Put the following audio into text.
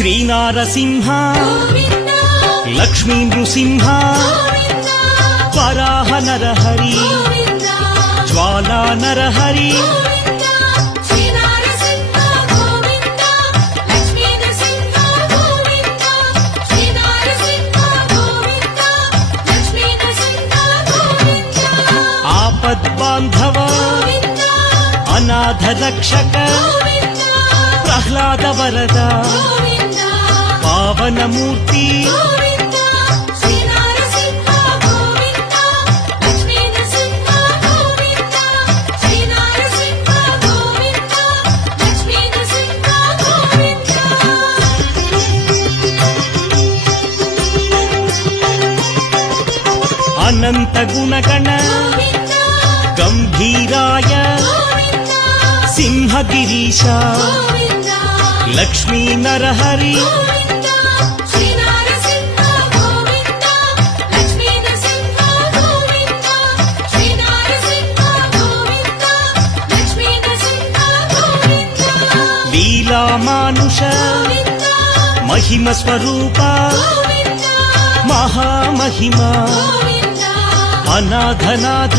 శ్రీనారసింహ లక్ష్మీ నృసింహ వరాహ నరహరి జ్వాలా నరహరి ఆపద్బాంధవ అనాథ రక్షక ప్రహ్లాద వరద పావనమూర్తి అనంత గుణగణ గంభీరాయ సింహగిరీశ లక్ష్మీ నరహరి లీలామానుష మహిమ స్వరూప మహామహిమ అనాథనాథ